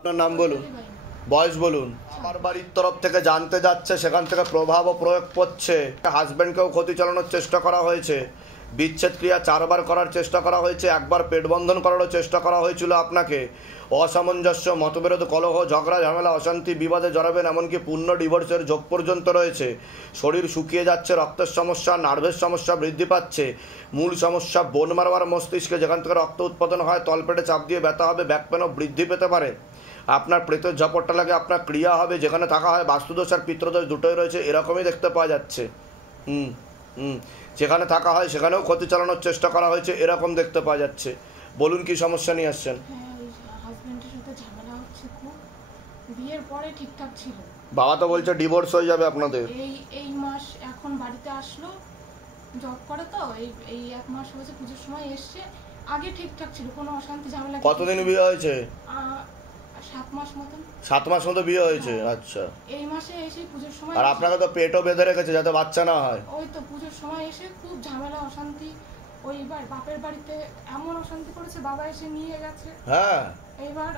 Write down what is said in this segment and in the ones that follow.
আপনার নাম বলুন, বয়স বলুন। আমার বাড়ির তরফ থেকে জানতে যাচ্ছে, সেখান থেকে প্রভাব ও প্রয়োগ করছে। হাজব্যান্ডকেও ক্ষতি চালানোর চেষ্টা করা হয়েছে, বিচ্ছেদ ক্রিয়া 4 বার করার চেষ্টা করা হয়েছে, 1 বার পেট বন্ধন করারও চেষ্টা করা হয়েছিল আপনাকে। অসামঞ্জস্য, মতবিরোধ, কলহ, ঝগড়া, ঝামেলা, অশান্তি, বিবাদে জড়াবেন, এমনকি পূর্ণ ডিভোর্সের যোগ পর্যন্ত রয়েছে। শরীর শুকিয়ে যাচ্ছে, রক্তের সমস্যা, নার্ভের সমস্যা বৃদ্ধি পাচ্ছে। মূল সমস্যা বোন মারবার মস্তিষ্কে, যেখান থেকে রক্ত উৎপাদন হয়, তলপেটে চাপ দিয়ে ব্যথা হবে, ব্যাক পেনও বৃদ্ধি পেতে পারে। আপনার প্রেতের ঝপটটা লাগে, আপনার ক্রিয়া হবে, যেখানে থাকা হয় বাস্তুদোষ আর পিতৃদোষ দুটোই রয়েছে, এরকমই দেখতে পাওয়া যাচ্ছে। যেখানে থাকা হয় সেখানেও ক্ষতি চালানোর চেষ্টা করা হয়েছে, এরকম দেখতে পাওয়া যাচ্ছে। বলুন কি সমস্যা নিয়ে আসছেন? বিয়ের পরে ঠিকঠাক ছিল, বাবা তো বলছে ডিভোর্স হয়ে যাবে আপনাদের। এই মাস এখন বাড়িতে আসলো, জব করে তো এই 1 মাস হয়েছে, পুজোর সময় এসছে। আগে ঠিকঠাক ছিল, কোনো অশান্তি ঝামেলা। কতদিন বিয়ে হয়েছে? 7 মাস মতন। 7 মাস মতো বিয়ে হয়েছে, আচ্ছা। এই মাসে এসে পুজোর সময়, আর আপনাকে তো পেটও বেঁধে রেখেছে যাতে বাচ্চা না হয়। ওই তো পুজোর সময় এসে খুব ঝামেলা অশান্তি। ওইবার বাপের বাড়িতে এমন অশান্তি করেছে, বাবা এসে নিয়ে গেছে। হ্যাঁ, এইবার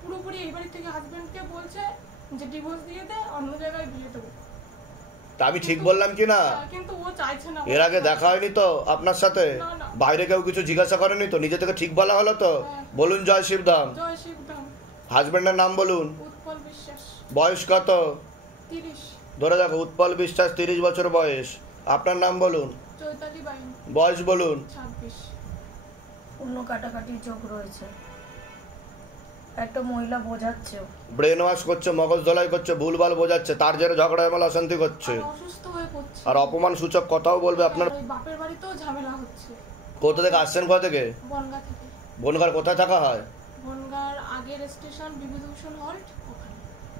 পুরোপুরি এই বাড়ি থেকে হাজবেন্ডকে বলছে যে ডিভোর্স দিয়ে দে, অন্য জায়গায় বিয়ে দেবো। তা আমি ঠিক বললাম কি না? কিন্তু ও চাইছে না। এর আগে দেখা হয়নি তো আপনার সাথে? বাইরে কেউ কিছু জিজ্ঞাসা করেনি তো? নিজে থেকে ঠিক বলা হলো তো? বলুন জয় শিবধাম। জয় শিবধাম। হাজবেন্ডের নাম বলুন। উৎপল বিশ্বাস। বয়স কত? 30। ধরে দেখো, উৎপল বিশ্বাস, 30 বছর বয়স। আপনার নাম বলুন। চৈতালি বাইন। বয়স বলুন। 26। অন্য কাটাকাটির চোখ রয়েছে, একটা মহিলা বোঝাচ্ছে, ব্রেন ওয়াশ করছে, মগজ ধলাই করছে, ভুলভাল বোঝাচ্ছে, তার জেরে ঝগড়া ঝামেলা অশান্তি করছে, অসুস্থ হয়ে পড়ছে, আর অপমান সূচক কথাও বলবে। আপনার বাপের বাড়িতেও ঝামেলা হচ্ছে। কোথা থেকে আসছেন? কোথা থেকে? বনগা থেকে। বনগার কোথায় থাকা হয়? বনগার আগের স্টেশন বিভূতিভূষণ হল্ট, ওখানে।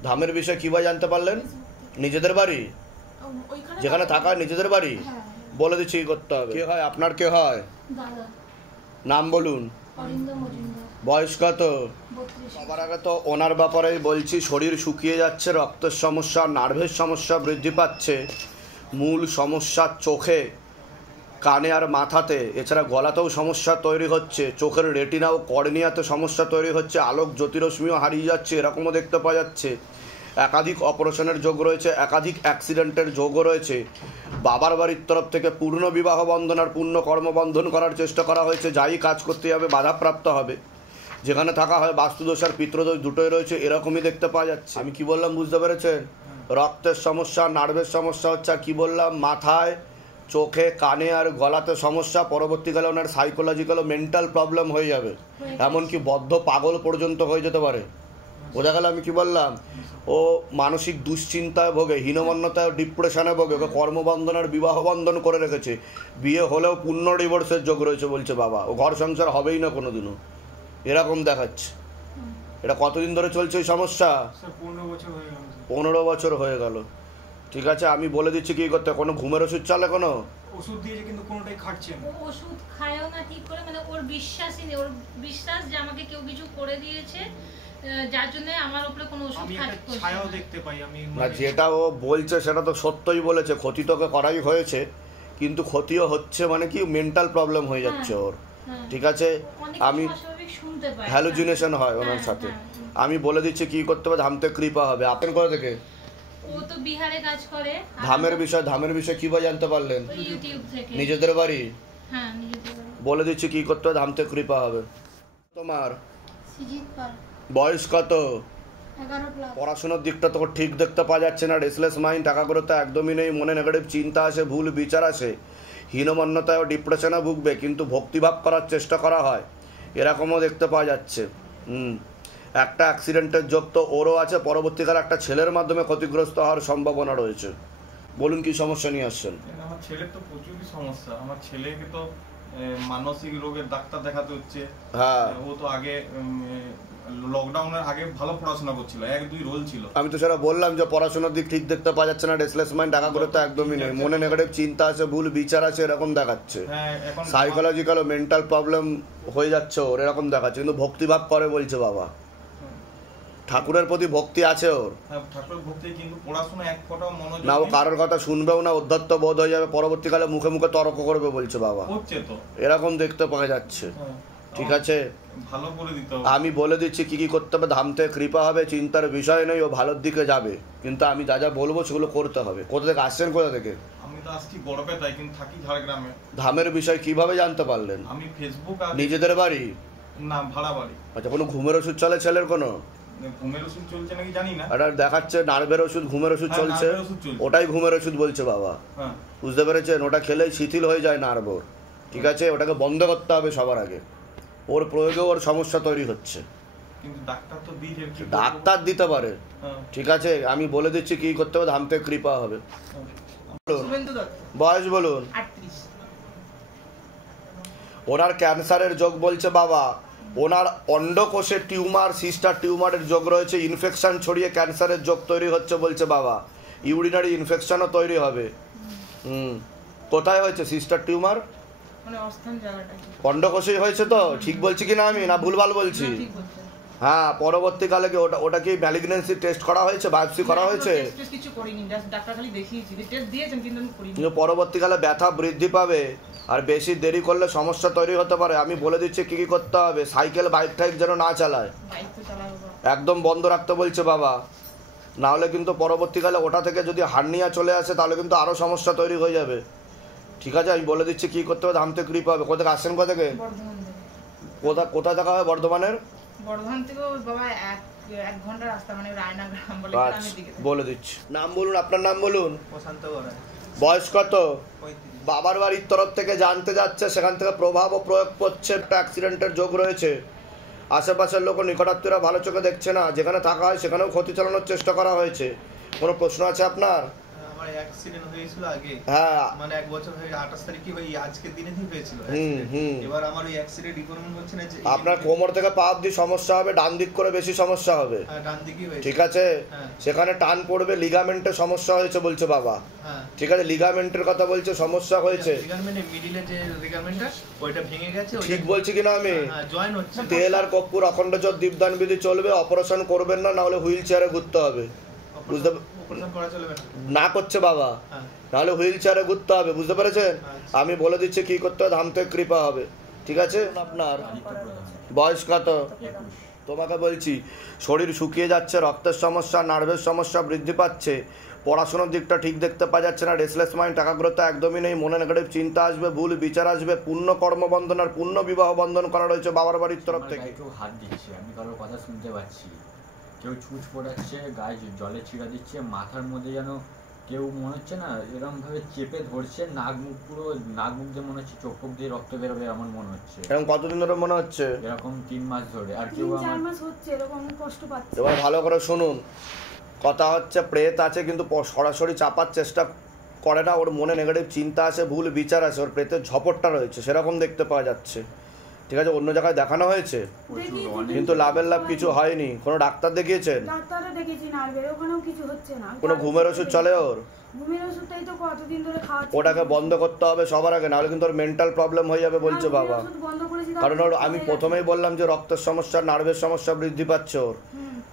ধামের বিষয়ে কিভাবে জানতে পারলেন? নিজেদের বাড়ি যেখানে থাকা, নিজেদের বাড়ি। বলে দিচ্ছি কি করতে হবে। কে হয় আপনার? কে হয়? দাদা। নাম বলুন। অরিন্দম মজুমদার। বয়স কত? 32। সবার আগে তো ওনার ব্যাপারেই বলছি। শরীর শুকিয়ে যাচ্ছে, রক্তের সমস্যা, নার্ভের সমস্যা বৃদ্ধি পাচ্ছে। মূল সমস্যা চোখে, কানে আর মাথাতে, এছাড়া গলাতেও সমস্যা তৈরি হচ্ছে। চোখের রেটিনা ও কর্নিয়াতে সমস্যা তৈরি হচ্ছে। আলোক জ্যোতিরশ্মিও হারিয়ে যাচ্ছে, এরকমও দেখতে পাওয়া যাচ্ছে। একাধিক অপারেশনের যোগ রয়েছে, একাধিক অ্যাক্সিডেন্টের যোগও রয়েছে। বাবার বাড়ির তরফ থেকে পূর্ণ বিবাহ বন্ধন আর পূর্ণ কর্মবন্ধন করার চেষ্টা করা হয়েছে। যাই কাজ করতে যাবে বাধাপ্রাপ্ত হবে। যেখানে থাকা হয় বাস্তুদোষ আর পিতৃদোষ দুটোই রয়েছে, এরকমই দেখতে পাওয়া যাচ্ছে। আমি কি বললাম বুঝতে পেরেছেন? রক্তের সমস্যা, নার্ভের সমস্যা হচ্ছে। আর কি বললাম? মাথায়, চোখে, কানে আর গলাতে সমস্যা। পরবর্তীকালে ওনার সাইকোলজিক্যাল ও মেন্টাল প্রবলেম হয়ে যাবে, এমনকি বদ্ধ পাগল পর্যন্ত হয়ে যেতে পারে। বোঝা গেল আমি কি বললাম? ও মানসিক দুশ্চিন্তায় ভোগে, হীনমন্যতায়, ডিপ্রেশনে ভোগে। ওকে কর্মবন্ধন আর বিবাহ বন্ধন করে রেখেছে। বিয়ে হলেও পূর্ণ ডিভোর্সের যোগ রয়েছে বলছে বাবা। ও ঘর সংসার হবেই না কোনোদিনও, এরকম দেখাচ্ছে। এটা কতদিন ধরে চলছে এই সমস্যা? 15 বছর হয়ে গেল। ঠিক আছে, আমি বলে দিচ্ছি কি করতে। কোনো ঘুমের ওষুধ চলে? কোনো ওষুধ দিয়েছে কিন্তু কোনোটাই খাচ্ছে না। ওষুধ খায়ও না ঠিক করে, মানে ওর বিশ্বাসই নেই। ওর বিশ্বাস যে আমাকে কেউ কিছু করে দিয়েছে, যার জন্য আমার উপরে কোনো ওষুধ কাজ করছে না। ছায়াও দেখতে পাই আমি। না, যেটা ও বলছে সেটা তো সত্যই বলেছে। ক্ষতি তোকে করাই হয়েছে, কিন্তু ক্ষতিও হচ্ছে মানে কি মেন্টাল প্রবলেম হয়ে যাচ্ছে ওর। ঠিক আছে, আমি হ্যালুজিনেশন হয় ওনার সাথে। আমি বলে দিচ্ছি কি করতে হবে। ধামতে কৃপা হবে। আপনি কোথা থেকে? ও তো বিহারে কাজ করে। ধামের বিষয় কিভাবে জানতে পারলেন? ইউটিউব থেকে। নিজেদের বাড়ি? হ্যাঁ, নিজেদের বাড়ি। বলে দিচ্ছি কি করতে হবে। ধামতে কৃপা হবে। তোমার সিজিত পাল। বয়স কত? 11+। পড়াশোনার দিকটা তো ঠিক দেখতে পাওয়া যাচ্ছে না। রেসলেস মাইন্ড, একাগ্রতা একদমই নেই। মনে নেগেটিভ চিন্তা আসে, ভুল বিচার আসে। হীনমন্যতায় ও ডিপ্রেশনে ভুগবে, কিন্তু ভক্তিভাব করার চেষ্টা করা হয়, এরকমও দেখতে পাওয়া যাচ্ছে। একটা অ্যাক্সিডেন্টের যোগ তো ওরও আছে। পরবর্তীকালে একটা ছেলের মাধ্যমে ক্ষতিগ্রস্ত হওয়ার সম্ভাবনা রয়েছে। বলুন কি সমস্যা নিয়ে আসছেন? আমার ছেলের তো প্রচুরই সমস্যা। আমার ছেলেকে তো মানসিক রোগের ডাক্তার দেখাতে হচ্ছে। হ্যাঁ, ও তো আগে লকডাউনের আগে ভালো পড়াশোনা করছিল, 1-2 রোল ছিল। আমি তো সেটা বললাম যে পড়াশোনার দিক ঠিক দেখতে পাওয়া যাচ্ছে না। রেসলেস মাইন্ড, একাগ্রতা একদমই নেই। মনে নেগেটিভ চিন্তা আছে, ভুল বিচার আছে, এরকম দেখাচ্ছে। সাইকোলজিক্যাল ও মেন্টাল প্রবলেম হয়ে যাচ্ছে ওর, এরকম দেখাচ্ছে। কিন্তু ভক্তিভাব করে বলছে বাবা। ঠাকুরের প্রতি ভক্তি আছে ওর। ঠাকুরের ভক্তি, কিন্তু পড়াশোনা এক ফোঁটাও মনোযোগ না। ও কারোর কথা শুনবেও না, অধ্যত্ত বোধ হয়ে যাবে। পরবর্তীকালে মুখে মুখে তর্ক করবে বলছে বাবা। হচ্ছে তো, এরকম দেখতে পাওয়া যাচ্ছে। ঠিক আছে, ভালো করে দিতে হবে। আমি বলে দিচ্ছি কি কি করতে হবে। ধাম থেকে কৃপা হবে, চিন্তার বিষয় নেই, ও ভালোর দিকে যাবে। কিন্তু আমি যা যা বলবো সেগুলো করতে হবে। কোথা থেকে আসছেন, কোথা থেকে? আমি তো আসছি গড়বেতায়, কিন্তু থাকি ঝাড়গ্রামে। ধামের বিষয় কিভাবে জানতে পারলেন? আমি ফেসবুক আর নিজেদের বাড়ি? না, ভাড়া বাড়ি। আচ্ছা, কোনো ঘুমের ওষুধ চলে ছেলের? কোনো ঘুমের ওষুধ চলছে নাকি জানি না। এটা দেখাচ্ছে নার্ভের ওষুধ, ঘুমের ওষুধ হ্যাঁ, চলছে। নার্ভের ওষুধ চলছে। ওটাই ঘুমের ওষুধ বলছে বাবা, হ্যাঁ, বুঝতে পেরেছেন? ওটা খেলেই শিথিল হয়ে যায় নার্ভর, ঠিক আছে? ওটাকে বন্ধ করতে হবে সবার আগে। ওর প্রয়োগে ওর সমস্যা তৈরি হচ্ছে। কিন্তু ডাক্তার তো দিয়েছে, কি করবো? ডাক্তার দিতে পারে, হ্যাঁ, ঠিক আছে? আমি বলে দিচ্ছি কি করতে হবে। ধাম থেকে কৃপা হবে। বলুন, শুভেন্দু দত্ত, বয়স বলুন। 38। ওনার ক্যান্সারের যোগ বলছে বাবা। ওনার অন্ডকোষে টিউমার, সিস্টার টিউমারের যোগ রয়েছে। ইনফেকশন ছড়িয়ে ক্যান্সারের যোগ তৈরি হচ্ছে বলছে বাবা। ইউরিনারি ইনফেকশনও তৈরি হবে। কোথায় হয়েছে সিস্টার টিউমার? মানে অস্থান জায়গাটা কি? অন্ডকোষেই হয়েছে তো? ঠিক বলছি কি না আমি, না ভুলভাল বলছি? না, ঠিক বলছেন। হ্যাঁ, পরবর্তীকালে কি ওটা কি ম্যালিগনেন্সি টেস্ট করা হয়েছে, বায়োপসি করা হয়েছে? টেস্ট কিছু করিনি, জাস্ট ডাক্তার খালি দেখিয়েছি, টেস্ট দিয়েছেন কিন্তু আমি করিনি। কিন্তু পরবর্তীকালে ব্যথা বৃদ্ধি পাবে, আর বেশি দেরি করলে সমস্যা তৈরি হতে পারে। আমি বলে দিচ্ছি কি কি করতে হবে। সাইকেল বাইক টাইক যেন না চালায়, বাইক তো চালাবো। একদম বন্ধ রাখতে বলছে বাবা। না হলে কিন্তু পরবর্তীকালে ওটা থেকে যদি হার্নিয়া চলে আসে তাহলে কিন্তু আরও সমস্যা তৈরি হয়ে যাবে, ঠিক আছে? আমি বলে দিচ্ছি কি করতে হবে। ধাম থেকে কৃপা হবে। কোথায় আসছেন, কোথা থেকে? বর্ধমান থেকে। কোথায় দেখা হবে বর্ধমানের? বর্ধমান থেকে বাবা এক ঘন্টা রাস্তা, মানে রায়না গ্রাম বলে আচ্ছা, গ্রামের দিকে। বলে দিচ্ছি। নাম বলুন, আপনার নাম বলুন। প্রশান্ত গড়াই, বয়স কত? 35। বাবার বাড়ির তরফ থেকে জানতে যাচ্ছে, সেখান থেকে প্রভাব ও প্রয়োগ করছে। একটা অ্যাক্সিডেন্টের যোগ রয়েছে। আশেপাশের লোক নিকটাত্মীয়রা ভালো চোখে দেখছে না। যেখানে থাকা হয় সেখানেও ক্ষতি চালানোর চেষ্টা করা হয়েছে। কোনো প্রশ্ন আছে আপনার? আমার অ্যাক্সিডেন্ট হয়েছিল আগে, হ্যাঁ, মানে 1 বছর হয়ে 28 তারিখে ওই আজকের দিনে ঠিক হয়েছিল হুম। accident। এবার আমার ওই অ্যাক্সিডেন্ট রিকমেন্ড হচ্ছে না যে আপনার কোমর থেকে পা অব্দি সমস্যা হবে, ডান দিক করে বেশি সমস্যা হবে, হ্যাঁ, ডান দিকেই হয়েছে। ঠিক আছে? হ্যাঁ। সেখানে টান পড়বে, লিগামেন্টের সমস্যা হয়েছে বলছে বাবা, হ্যাঁ, ঠিক আছে? লিগামেন্টের কথা বলছে, সমস্যা হয়েছে। লিগামেন্টের মিডিলে যে লিগামেন্টটা ওইটা ভেঙে গেছে। ঠিক বলছি কিনা আমি? হ্যাঁ, জয়েন হচ্ছে। তেল আর কর্পূর অখণ্ড জল দীপদান বিধি চলবে। অপারেশন করবেন না, নাহলে হুইল চেয়ারে ঘুরতে হবে, বুঝতে অপারেশন করা চলবে না। না করছে বাবা, হ্যাঁ, নাহলে হুইল চেয়ারে ঘুরতে হবে, বুঝতে পেরেছেন? আচ্ছা। আমি বলে দিচ্ছি কি করতে হবে। ধাম থেকে কৃপা হবে, ঠিক আছে? আপনার বয়স কত? তোমাকে বলছি, শরীর শুকিয়ে যাচ্ছে, রক্তের সমস্যা, নার্ভের সমস্যা বৃদ্ধি পাচ্ছে, পড়াশোনার দিকটা ঠিক দেখতে পাওয়া যাচ্ছে না, রেসলেস মাইন্ড, একাগ্রতা একদমই নেই, মনে নেগেটিভ চিন্তা আসবে, ভুল বিচার আসবে। পূর্ণ কর্মবন্ধন আর পূর্ণ বিবাহ বন্ধন করা রয়েছে বাবার বাড়ির তরফ আমার থেকে। গায়ে কেউ হাত দিচ্ছে, আমি কারোর কথা শুনতে পাচ্ছি, কেউ ছুঁচ পড়াচ্ছে, গায়ে জলে ছিঁড়া দিচ্ছে, মাথার মধ্যে যেন কেউ মনে হচ্ছে না এরকম ভাবে চেপে ধরছে, নাক মুখ পুরো, নাক মুখ দিয়ে মনে হচ্ছে চোখ ফোক দিয়ে রক্ত বেরোবে এমন মনে হচ্ছে। এরকম কতদিন ধরে মনে হচ্ছে? এরকম 3 মাস ধরে। আর কেউ 3-4 আমার মাস হচ্ছে এরকম কষ্ট পাচ্ছে। এবার ভালো করে শুনুন, কথা হচ্ছে প্রেত আছে কিন্তু সরাসরি চাপার চেষ্টা করে না। ওর মনে নেগেটিভ চিন্তা আসে, ভুল বিচার আসে, ওর প্রেতের ঝপটটা রয়েছে, সেরকম দেখতে পাওয়া যাচ্ছে, ঠিক আছে? অন্য জায়গায় দেখানো হয়েছে প্রচুর অনেক কিন্তু লাভের লাভ কিছু হয়নি। কোনো ডাক্তার দেখিয়েছেন? ডাক্তারও দেখেছি, নার্ভের ওখানেও কিছু হচ্ছে না। কোনো ঘুমের ওষুধ চলে ওর? ঘুমের ওষুধটাই তো কতদিন ধরে খাওয়াচ্ছি। ওটাকে বন্ধ করতে হবে সবার আগে, নাহলে কিন্তু ওর মেন্টাল প্রবলেম হয়ে যাবে বলছে বাবা। কারণ ওর আমি প্রথমেই বললাম যে রক্তের সমস্যা, নার্ভের সমস্যা বৃদ্ধি পাচ্ছে ওর,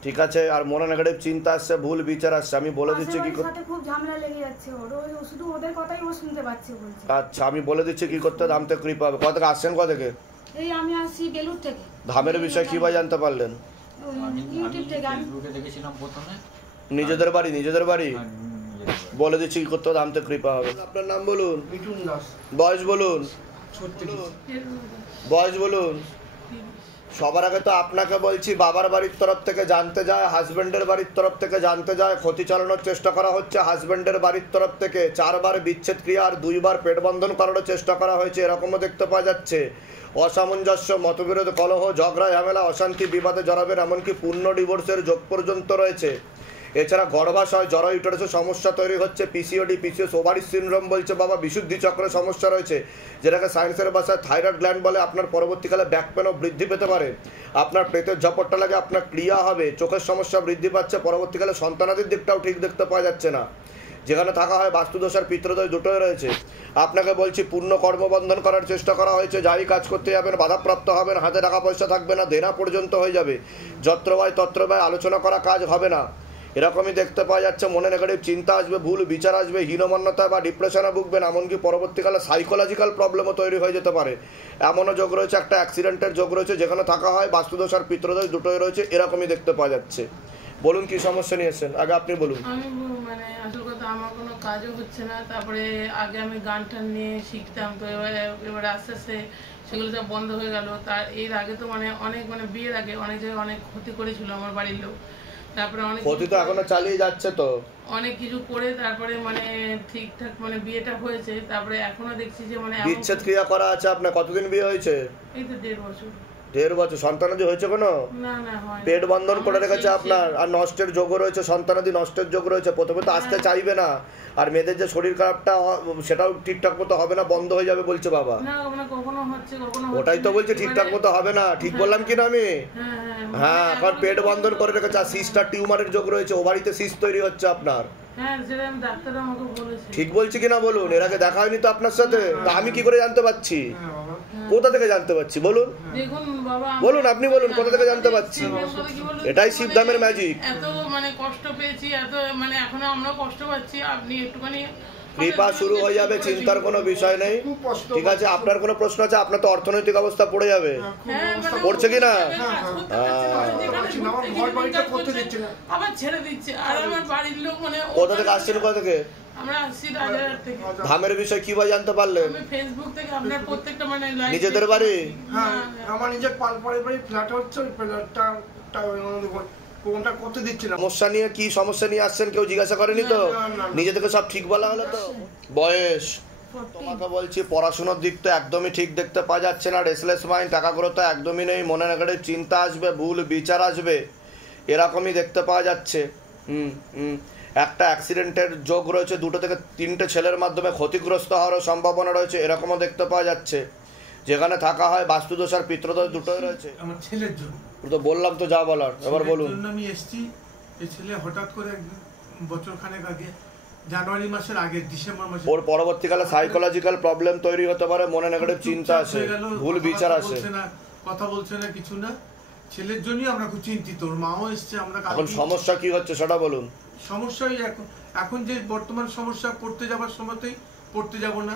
ঠিক আছে? আর মনে নেগেটিভ চিন্তা আসছে, ভুল বিচার আসছে। আমি বলে দিচ্ছি কি করতে। খুব ঝামেলা লেগে যাচ্ছে ওর, শুধু ওদের কথাই ও শুনতে পাচ্ছে বলছে। আচ্ছা, আমি বলে দিচ্ছি কি করতে। ধাম থেকে কৃপা হবে। কোথা থেকে আসছেন, কোথা থেকে? এই আমি আসছি বেলুর থেকে। ধামের বিষয় কি ভাই জানতে পারলেন? আমি ইউটিউব থেকে আমি ফেসবুকে দেখেছিলাম প্রথমে। নিজেদের বাড়ি? নিজেদের বাড়ি? আর নিজেদের বাড়ি। বলে দিচ্ছি কি করতে হবে। ধাম থেকে কৃপা হবে। আপনার নাম বলুন, মিঠুন দাস, বয়স বলুন, 36। বয়স বলুন। সবার আগে তো আপনাকে বলছি, বাবার বাড়ির তরফ থেকে জানতে যায়, হাজবেন্ডের বাড়ির তরফ থেকে জানতে যায়, ক্ষতি চালানোর চেষ্টা করা হচ্ছে হাজবেন্ডের বাড়ির তরফ থেকে। 4 বার বিচ্ছেদ ক্রিয়া আর 2 বার পেট বন্ধন করারও চেষ্টা করা হয়েছে, এরকমও দেখতে পাওয়া যাচ্ছে। অসামঞ্জস্য, মতবিরোধ, কলহ, ঝগড়া, ঝামেলা, অশান্তি, বিবাদে জড়াবেন, এমনকি পূর্ণ ডিভোর্সের যোগ পর্যন্ত রয়েছে। এছাড়া গর্ভাশয়, জরা ইউটারাসের সমস্যা তৈরি হচ্ছে, পিসিওডি, পিসিওএস, ওভারি সিনড্রোম বলছে বাবা, বিশুদ্ধি চক্রের সমস্যা রয়েছে, যেটাকে সায়েন্সের ভাষায় থাইরয়েড গ্ল্যান্ড বলে। আপনার পরবর্তীকালে ব্যাক পেনও বৃদ্ধি পেতে পারে, আপনার পেটের ঝপটটা লাগে, আপনার ক্রিয়া হবে, চোখের সমস্যা বৃদ্ধি পাচ্ছে, পরবর্তীকালে সন্তানাদির দিকটাও ঠিক দেখতে পাওয়া যাচ্ছে না। যেখানে থাকা হয় বাস্তুদোষ আর পিতৃদোষ দুটোই রয়েছে। আপনাকে বলছি, পূর্ণ কর্মবন্ধন করার চেষ্টা করা হয়েছে, যাই কাজ করতে যাবেন বাধাপ্রাপ্ত হবেন, হাতে টাকা পয়সা থাকবে না, দেনা পর্যন্ত হয়ে যাবে, যত্র ব্যয় তত্র ব্যয়, আলোচনা করা কাজ হবে না। এরকমই দেখতে পাওয়া যাচ্ছে। মনে নেগেটিভ চিন্তা আসবে, ভুল বিচার আসবে, হীনমন্যতা বা ডিপ্রেশনে ভুগবেন, এমনকি পরবর্তীকালে সাইকোলজিক্যাল প্রবলেমও তৈরি হয়ে যেতে পারে। এমনও যোগ রয়েছে, একটা অ্যাক্সিডেন্টের যোগ রয়েছে, যেখানে থাকা হয় বাস্তুদোষ আর পিতৃদোষ দুটোই রয়েছে, এরকমই দেখতে পাওয়া যাচ্ছে। বলুন কি সমস্যা নিয়েছেন, আগে আপনি বলুন। আমি মানে আসল কথা আমার কোনো কাজও হচ্ছে না। তারপরে আগে আমি গান টান নিয়ে শিখতাম, তো এবারে আস্তে আস্তে সেগুলো সব বন্ধ হয়ে গেল। তার এর আগে তো মানে অনেক মানে বিয়ের আগে অনেক জায়গায় অনেক ক্ষতি করেছিল আমার বাড়ির লোক। তারপরে অনেক ক্ষতি তো এখনো চালিয়ে যাচ্ছে, তো অনেক কিছু করে তারপরে মানে ঠিকঠাক মানে বিয়েটা হয়েছে। তারপরে এখনো দেখছি যে মানে বিচ্ছেদ ক্রিয়া করা আছে আপনার। কতদিন বিয়ে হয়েছে? এই তো 1.5 বছর। 1.5 বছর। সন্তানাদি হয়েছে কোনো? না না হয় পেট বন্ধন করে রেখেছে আপনার, আর নষ্টের যোগও রয়েছে, সন্তানাদি নষ্টের যোগ রয়েছে। প্রথমে তো আসতে চাইবে না, আর মেয়েদের যে শরীর খারাপটা সেটাও ঠিকঠাক মতো হবে না, বন্ধ হয়ে যাবে বলছে বাবা। না মানে কখনো হচ্ছে কখনো ওটাই তো বলছে ঠিকঠাক মতো হবে না। ঠিক বললাম কি না আমি? হ্যাঁ, এখন পেট বন্ধন করে রেখেছে, আর সিস্টার টিউমারের যোগ রয়েছে, ওভারিতে সিস্ট তৈরি হচ্ছে আপনার। হ্যাঁ যেটা আমি ডাক্তাররা আমাকে বলেছে। ঠিক বলছি কিনা বলুন? এর আগে দেখা হয়নি তো আপনার সাথে, তা আমি কি করে জানতে পারছি? কোথা থেকে জানতে পারছি বলুন? দেখুন বাবা, বলুন, আপনি বলুন কোথা থেকে জানতে পারছি? এটাই শিবধামের ম্যাজিক। এত মানে কষ্ট পেয়েছি, এত মানে এখনো আমরা কষ্ট পাচ্ছি, আপনি একটুখানি কৃপা শুরু হয়ে যাবে, চিন্তার কোনো বিষয় নেই। ঠিক আছে, আপনার কোনো প্রশ্ন আছে? আপনার তো অর্থনৈতিক অবস্থা পড়ে যাবে, পড়ছে কিনা? আবার ছেড়ে দিচ্ছে, আর আমার বাড়ির লোক মানে কোথা থেকে আসছেন? কোথা থেকে? আমরা আসছি রাজারহাট থেকে। ধামের বিষয় কিভাবে জানতে পারলেন? আমি ফেসবুক থেকে আপনার প্রত্যেকটা মানে লাইভ। নিজেদের বাড়ি? হ্যাঁ, আমার নিজের পালপাড়ের বাড়ি ফ্ল্যাট হচ্ছে, ওই ফ্ল্যাটটা কোনটা করতে দিচ্ছি না। সমস্যা নিয়ে কি সমস্যা নিয়ে আসছেন কেউ জিজ্ঞাসা করেনি তো? নিজে থেকে সব ঠিক বলা হলো তো? বয়স? তোমাকে বলছি পড়াশোনার দিক তো একদমই ঠিক দেখতে পাওয়া যাচ্ছে না। রেসলেস মাইন্ড, টাকাগুলো তো একদমই নেই, মনে নেগেটিভ চিন্তা আসবে, ভুল বিচার আসবে, এরকমই দেখতে পাওয়া যাচ্ছে। একটা অ্যাক্সিডেন্টের যোগ রয়েছে, 2 থেকে 3টে ছেলের মাধ্যমে ক্ষতিগ্রস্ত হওয়ারও সম্ভাবনা রয়েছে, এরকমও দেখতে পাওয়া যাচ্ছে। যেখানে থাকা হয় বাস্তুদোষ আর পিতৃদোষ দুটোই রয়েছে। আমার ছেলের জন্য তো বললাম তো যা বলার, এবার বলুন। আমি এসেছি। এই ছেলে হঠাৎ করে বছর খানেক আগে, জানুয়ারি মাসের আগে, ডিসেম্বর মাসে, ওর পরবর্তীকালে সাইকোলজিক্যাল প্রবলেম তৈরি হতে পারে, মনে নেগেটিভ চিন্তা আসে, ভুল বিচার আসে, কথা বলছে না, কিছু না। ছেলের জন্যই আমরা খুব চিন্তিত। ওর মাও এসছে। আমরা এখন সমস্যা কি হচ্ছে সেটা বলুন। সমস্যাই এখন যে বর্তমান সমস্যা, পড়তে যাবার সময়তেই পড়তে যাব না,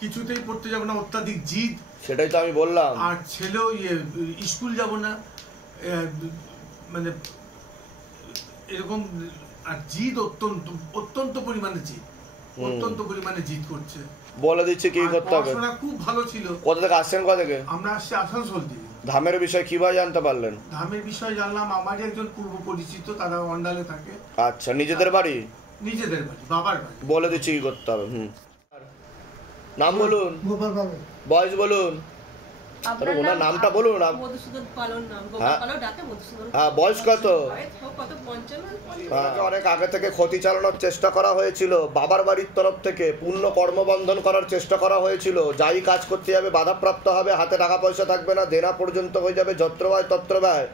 কিছুতেই পড়তে যাব না, অত্যাধিক জিদ। সেটাই তো আমি বললাম। আর ছেলেও স্কুল যাব না, মানে এরকম। আর জিদ অত্যন্ত পরিমাণে জিদ করছে। বলে দিচ্ছে কি করতে হবে। পড়াশোনা খুব ভালো ছিল। কোথা থেকে আসছেন? কোথা থেকে? আমরা আসছি আসানসোল থেকে। ধামের বিষয় কিভাবে জানতে পারলেন? ধামের বিষয় জানলাম, আমারই একজন পূর্ব পরিচিত, তারা অন্ডালে থাকে। আচ্ছা, নিজেদের বাড়ি? নিজেদের বাড়ি, বাবার বাড়ি। বলে দিচ্ছি কি করতে হবে। নাম বলুন, বয়স বলুন, ওনার নামটা বলুন। হ্যাঁ, বয়স কত? অনেক আগে থেকে ক্ষতি চালানোর চেষ্টা করা হয়েছিল, বাবার বাড়ির তরফ থেকে পূর্ণ কর্মবন্ধন করার চেষ্টা করা হয়েছিল। যাই কাজ করতে যাবে বাধাপ্রাপ্ত হবে, হাতে টাকা পয়সা থাকবে না, দেনা পর্যন্ত হয়ে যাবে, যত্র ব্যয় তত্র ব্যয়,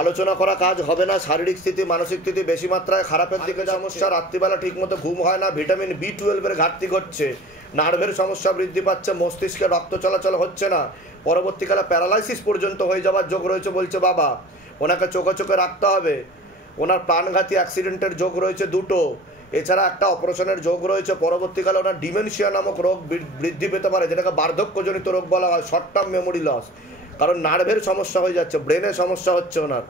আলোচনা করা কাজ হবে না, শারীরিক স্থিতি মানসিক স্থিতি বেশি মাত্রায় খারাপের দিকে সমস্যা, রাত্রিবেলা ঠিক মতো ঘুম হয় না, ভিটামিন B12 ঘাটতি ঘটছে, নার্ভের সমস্যা বৃদ্ধি পাচ্ছে, মস্তিষ্কে রক্ত চলাচল হচ্ছে না, পরবর্তীকালে প্যারালাইসিস পর্যন্ত হয়ে যাওয়ার যোগ রয়েছে বলছে বাবা। ওনাকে চোখে চোখে রাখতে হবে। ওনার প্রাণঘাতী অ্যাক্সিডেন্টের যোগ রয়েছে 2টো, এছাড়া একটা অপারেশনের যোগ রয়েছে। পরবর্তীকালে ওনার ডিমেনশিয়া নামক রোগ বৃদ্ধি পেতে পারে, যেটাকে বার্ধক্যজনিত রোগ বলা হয়, শর্ট টার্ম মেমোরি লস। কারণ নার্ভের সমস্যা হয়ে যাচ্ছে, ব্রেনের সমস্যা হচ্ছে ওনার।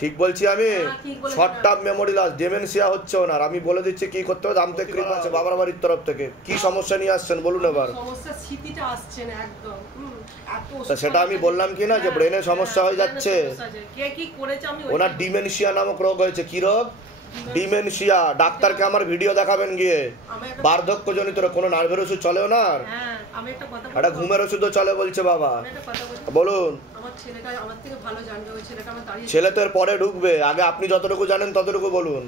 ঠিক বলছি আমি? Short term memory loss, dementia হচ্ছে ওনার। আমি বলে দিচ্ছি কি করতে হবে। দাম থেকে কৃপা আছে বাবার বাড়ির তরফ থেকে। কি সমস্যা নিয়ে আসছেন বলুন এবার। সেটা আমি বললাম কি না, যে ব্রেনের সমস্যা হয়ে যাচ্ছে। ওনার ডিমেনশিয়া নামক রোগ হয়েছে। কি রোগ? ডিমেনশিয়া। ডাক্তারকে আমার ভিডিও দেখাবেন গিয়ে। বার্ধক্যজনিত রোগ। কোনো নার্ভের ওষুধ চলে ওনার? একটা ঘুমের ওষুধও চলে বলছে বাবা। বলুন। ছেলে তো এর পরে ঢুকবে, আগে আপনি যতটুকু জানেন ততটুকু বলুন।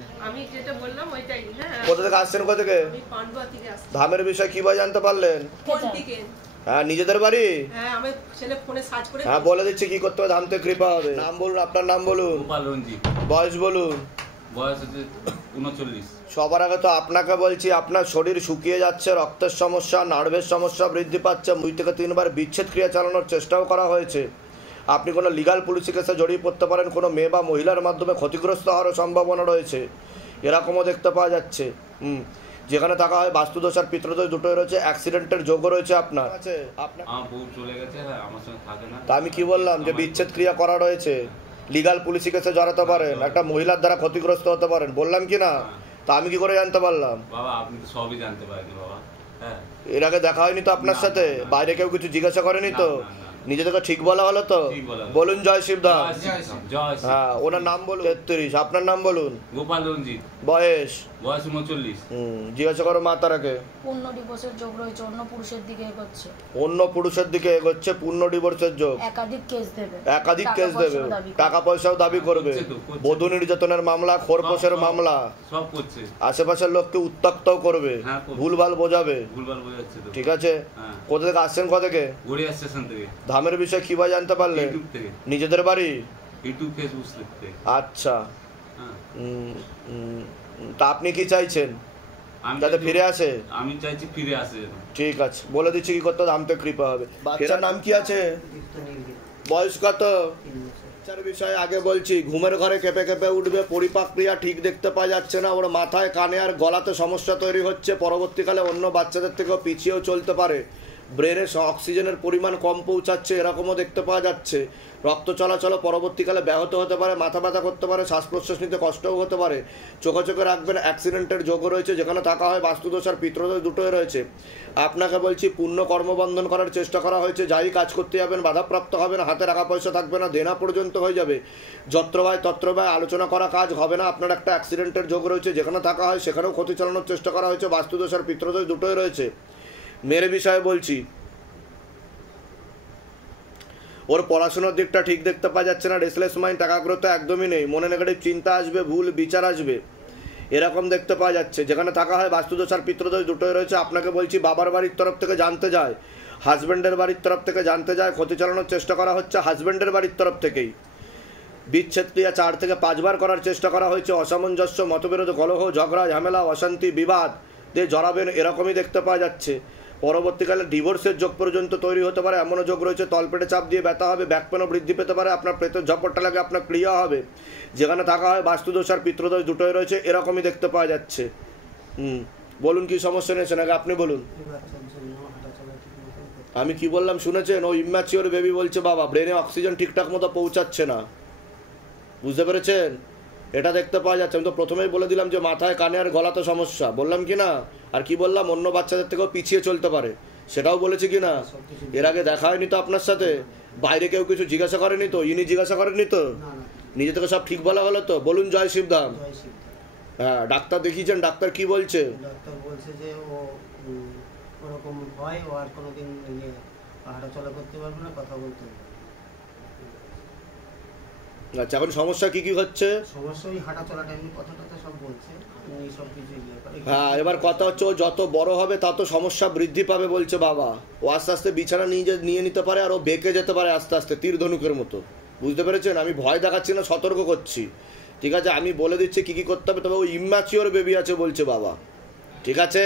কোথা থেকে আসছেন? কোথা থেকে? ধামের বিষয় কিভাবে জানতে পারলেন? হ্যাঁ, নিজেদের বাড়ি? হ্যাঁ, বলে দিচ্ছি কি করতে হবে, ধাম থেকে কৃপা হবে। নাম বলুন, আপনার নাম বলুন, বয়স বলুন। বয়স 39। সবার আগে তো আপনাকে বলছি, আপনার শরীর শুকিয়ে যাচ্ছে, রক্তের সমস্যা, নার্ভের সমস্যা বৃদ্ধি পাচ্ছে, 2 থেকে 3 বার বিচ্ছেদ ক্রিয়া চালানোর চেষ্টাও করা হয়েছে। আপনি কোনো লিগাল পুলিশি কেসে জড়িয়ে পড়তে পারেন, কোনো মেয়ে বা মহিলার মাধ্যমে ক্ষতিগ্রস্ত হওয়ারও সম্ভাবনা রয়েছে, এরকমও দেখতে পাওয়া যাচ্ছে। যেখানে থাকা হয় বাস্তুদোষ আর পিতৃদোষ দুটোই রয়েছে, অ্যাক্সিডেন্টের যোগও রয়েছে আপনার। আমার বউ চলে গেছে, আমার সঙ্গে থাকে না। তা আমি কি বললাম যে বিচ্ছেদ ক্রিয়া করা রয়েছে, লিগাল পুলিশি কেসে জড়াতে পারেন, একটা মহিলার দ্বারা ক্ষতিগ্রস্ত হতে পারেন, বললাম কি না? তা আমি কি করে জানতে পারলাম? বাবা আপনি তো সবই জানতে পারেন বাবা। হ্যাঁ, এর আগে দেখা হয়নি তো আপনার সাথে? বাইরে কেউ কিছু জিজ্ঞাসা করেনি তো? নিজে থেকে ঠিক বলা হলো তো? বলুন জয় শিবধাম। হ্যাঁ, ওনার নাম বলুন। 33। আপনার নাম বলুন। গোপাল রঞ্জিত। বয়স 39। জিজ্ঞাসা করো মা তারাকে। পূর্ণ ডিভোর্সের যোগ রয়েছে, অন্য পুরুষের দিকে এগোচ্ছে। অন্য পুরুষের দিকে এগোচ্ছে, পূর্ণ ডিভোর্সের যোগ। একাধিক কেস দেবে, একাধিক কেস দেবে, টাকা পয়সাও দাবি করবে, বধূ নির্যাতনের মামলা, খোরপোশের মামলা, সব করছে। আশেপাশের লোককে উত্ত্যক্তও করবে, ভুলভাল বোঝাবে। ভুলভাল বোঝাচ্ছে তো। ঠিক আছে। কোথা থেকে আসছেন? কোথা থেকে? গড়িয়া স্টেশন থেকে। ধামের বিষয়ে কিভাবে জানতে পারলে? ইউটিউব থেকে। নিজেদের বাড়ি? ইউটিউব ফেসবুক থেকে। আচ্ছা। তা আপনি কি চাইছেন? যাতে ফিরে আসে? আমি চাইছি ফিরে আসে। ঠিক আছে, বলে দিচ্ছি কি করতে, ধাম থেকে কৃপা হবে। বাচ্চার নাম কি আছে? বয়স কত? বাচ্চার বিষয়ে আগে বলছি, ঘুমের ঘরে কেঁপে কেঁপে উঠবে, পরিপাক ক্রিয়া ঠিক দেখতে পাওয়া যাচ্ছে না, ওর মাথায় কানে আর গলাতে সমস্যা তৈরি হচ্ছে, পরবর্তীকালে অন্য বাচ্চাদের থেকেও পিছিয়েও চলতে পারে, ব্রেনে অক্সিজেনের পরিমাণ কম পৌঁছাচ্ছে, এরকমও দেখতে পাওয়া যাচ্ছে, রক্ত চলাচল পরবর্তীকালে ব্যাহত হতে পারে, মাথা ব্যথা করতে পারে, শ্বাস প্রশ্বাস নিতে কষ্টও হতে পারে। চোখে চোখে রাখবেন, অ্যাক্সিডেন্টের যোগও রয়েছে, যেখানে থাকা হয় বাস্তুদোষ আর পিতৃদোষ দুটোই রয়েছে। আপনাকে বলছি পূর্ণ কর্মবন্ধন করার চেষ্টা করা হয়েছে, যাই কাজ করতে যাবেন বাধাপ্রাপ্ত হবেন, হাতে টাকা পয়সা থাকবে না, দেনা পর্যন্ত হয়ে যাবে, যত্রবায় তত্রবায় আলোচনা করা কাজ হবে না। আপনার একটা অ্যাক্সিডেন্টের যোগ রয়েছে, যেখানে থাকা হয় সেখানেও ক্ষতি চালানোর চেষ্টা করা হয়েছে, বাস্তুদোষ আর পিতৃদোষ দুটোই রয়েছে। মেয়ের বিষয়ে বলছি, ওর পড়াশোনার দিকটা ঠিক দেখতে পাওয়া যাচ্ছে না, রেসলেস মাইন্ড, একাগ্রতা একদমই নেই, মনে নেগেটিভ চিন্তা আসবে, ভুল বিচার আসবে, এরকম দেখতে পাওয়া যাচ্ছে। যেখানে থাকা হয় বাস্তুদোষ আর পিতৃদোষ দুটোই রয়েছে। আপনাকে বলছি বাবার বাড়ির তরফ থেকে জানতে যায়, হাজব্যান্ডের বাড়ির তরফ থেকে জানতে যায়, ক্ষতি চালানোর চেষ্টা করা হচ্ছে হাজব্যান্ডের বাড়ির তরফ থেকেই। বিচ্ছেদ ক্রিয়া 4 থেকে 5 বার করার চেষ্টা করা হয়েছে, অসামঞ্জস্য, মতবিরোধ, কলহ, ঝগড়া, ঝামেলা, অশান্তি, বিবাদ দিয়ে জড়াবেন, এরকমই দেখতে পাওয়া যাচ্ছে। পরবর্তীকালে ডিভোর্সের যোগ পর্যন্ত তৈরি হতে পারে, এমনও যোগ রয়েছে, তলপেটে চাপ দিয়ে ব্যথা হবে, ব্যাকপেনও বৃদ্ধি পেতে পারে, আপনার পেটের ঝপটটা লাগে, আপনার ক্রিয়া হবে। যেখানে থাকা হয় বাস্তুদোষ আর পিতৃদোষ দুটোই রয়েছে, এরকমই দেখতে পাওয়া যাচ্ছে। বলুন কি সমস্যা নিয়েছেন, আগে আপনি বলুন। আমি কি বললাম শুনেছেন? ও ইম্যাচিওর বেবি বলছে বাবা, ব্রেনে অক্সিজেন ঠিকঠাক মতো পৌঁছাচ্ছে না, বুঝতে পেরেছেন? এটা দেখতে পাওয়া যাচ্ছে। আমি তো প্রথমেই বলে দিলাম যে মাথায় কানে আর গলাতে সমস্যা, বললাম কি না? আর কি বললাম, অন্য বাচ্চাদের থেকেও পিছিয়ে চলতে পারে, সেটাও বলেছি কি না? এর আগে দেখা হয়নি তো আপনার সাথে? বাইরে কেউ কিছু জিজ্ঞাসা করেনি তো? ইনি জিজ্ঞাসা করেননি তো? নিজে থেকে সব ঠিক বলা হলো তো? বলুন জয় শিবধাম। হ্যাঁ, ডাক্তার দেখিয়েছেন, ডাক্তার কি বলছে? ডাক্তার বলছে যে ও ওরকম হয়, ও আর কোনোদিন হাঁটা চলা করতে পারবে না, কথা বলতে পারবে। আচ্ছা, এখন সমস্যা কি কি হচ্ছে? সমস্যা ওই হাঁটা চলাটা, এমনি কথা টথা সব বলছে, এই সব কিছু হ্যাঁ, এবার কথা হচ্ছে ও যত বড় হবে তত সমস্যা বৃদ্ধি পাবে বলছে বাবা। ও আস্তে আস্তে বিছানা নিয়ে নিতে পারে, আর ও বেঁকে যেতে পারে আস্তে আস্তে, তীর ধনুকের মতো, বুঝতে পেরেছেন? আমি ভয় দেখাচ্ছি না, সতর্ক করছি, ঠিক আছে? আমি বলে দিচ্ছি কি কি করতে হবে। তবে ও ইম্যাচিওর বেবি আছে বলছে বাবা, ঠিক আছে?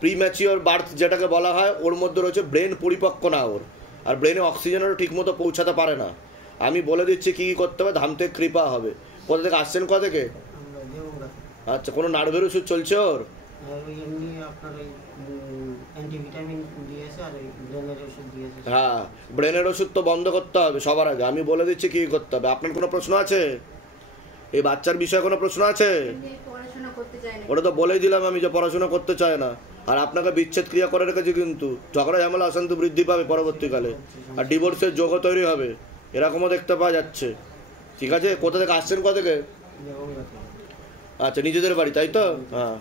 প্রিম্যাচিওর বার্থ যেটাকে বলা হয়, ওর মধ্যে রয়েছে ব্রেন পরিপক্ক না ওর, আর ব্রেনে অক্সিজেনেরও ঠিক মতো পৌঁছাতে পারে না। আমি বলে দিচ্ছি কি কি করতে হবে, ধাম থেকে কৃপা হবে। কোথা থেকে আসছেন? কোথা থেকে? আচ্ছা, কোনো নার্ভের ওষুধ চলছে ওর? হ্যাঁ, ব্রেনের ওষুধ তো বন্ধ করতে হবে সবার আগে। আমি বলে দিচ্ছি কি করতে হবে। আপনার কোনো প্রশ্ন আছে? এই বাচ্চার বিষয়ে কোনো প্রশ্ন আছে? ওটা তো বলেই দিলাম আমি যে পড়াশোনা করতে চায় না, আর আপনাকে বিচ্ছেদ ক্রিয়া করে রেখেছি, কিন্তু ঝগড়া ঝামেলা অশান্তি বৃদ্ধি পাবে পরবর্তীকালে, আর ডিভোর্সের যোগও তৈরি হবে, এরকমও দেখতে পাওয়া যাচ্ছে, ঠিক আছে? কোথা থেকে আসছেন? কোথা থেকে? আচ্ছা, নিজেদের বাড়ি, তাই তো? হ্যাঁ।